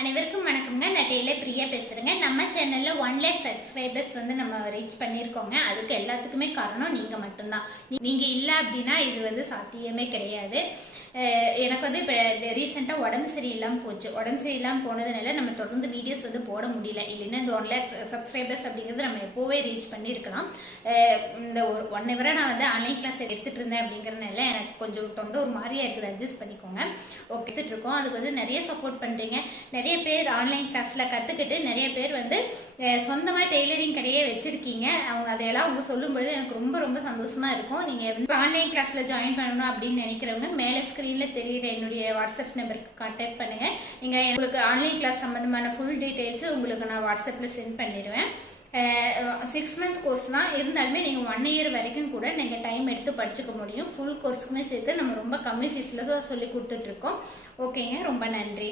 அனைவருக்கும் வணக்கம்ங்க. நான் டெய்லர் பிரியா பேசுறேங்க. நம்ம சேனல்ல 1 lakh சப்ஸ்கிரைபர்ஸ் நம்ம ரீச் பண்ணியிருக்கோங்க. அதுக்கு எல்லாத்துக்குமே காரணம் நீங்க மட்டும்தான். நீங்க இல்லை அப்படின்னா இது சாத்தியமே கிடையாது. எனக்கு இப்போ ரீசெண்டாக உடம்பு சரியில்லாமல் போச்சு. உடம்பு சரியில்லாமல் போனதுனால நம்ம தொடர்ந்து வீடியோஸ் போட முடியல. இல்லைன்னா இந்த 1 lakh சப்ஸ்கிரைபர்ஸ் அப்படிங்கிறது நம்ம எப்போவே ரீச் பண்ணியிருக்கலாம். இந்த ஒரு 1 hour நான் ஆன்லைன் கிளாஸ் எடுத்துகிட்டு இருந்தேன் அப்படிங்கிறதுனால எனக்கு கொஞ்சம் தொண்டை ஒரு மாதிரியாக இருக்குது. அட்ஜஸ்ட் பண்ணிக்கோங்க. ஓகே, எடுத்துகிட்டு இருக்கோம். அதுக்கு நிறைய சப்போர்ட் பண்ணுறீங்க. நிறைய பேர் ஆன்லைன் கிளாஸில் கற்றுக்கிட்டு நிறைய பேர் சொந்தமாக டெய்லரிங் கடையே வச்சுருக்கீங்க. அவங்க அதையெல்லாம் அவங்க சொல்லும்பொழுது எனக்கு ரொம்ப ரொம்ப சந்தோஷமாக இருக்கும். நீங்கள் ஆன்லைன் கிளாஸில் ஜாயின் பண்ணணும் அப்படின்னு நினைக்கிறவங்க மேலே ஸ்க்ரீனில் தெரியுற என்னுடைய வாட்ஸ்அப் நம்பருக்கு கான்டாக்ட் பண்ணுங்கள். நீங்கள் உங்களுக்கு ஆன்லைன் கிளாஸ் சம்மந்தமான ஃபுல் டீட்டெயில்ஸு உங்களுக்கு நான் வாட்ஸ்அப்பில் சென்ட் பண்ணிடுவேன். 6 month கோர்ஸ் தான். இருந்தாலுமே நீங்கள் 1 year வரைக்கும் கூட நீங்கள் டைம் எடுத்து படிச்சுக்க முடியும். ஃபுல் கோர்ஸுக்குமே சேர்த்து நம்ம ரொம்ப கம்மி ஃபீஸில் தான் சொல்லி கொடுத்துட்ருக்கோம். ஓகேங்க, ரொம்ப நன்றி.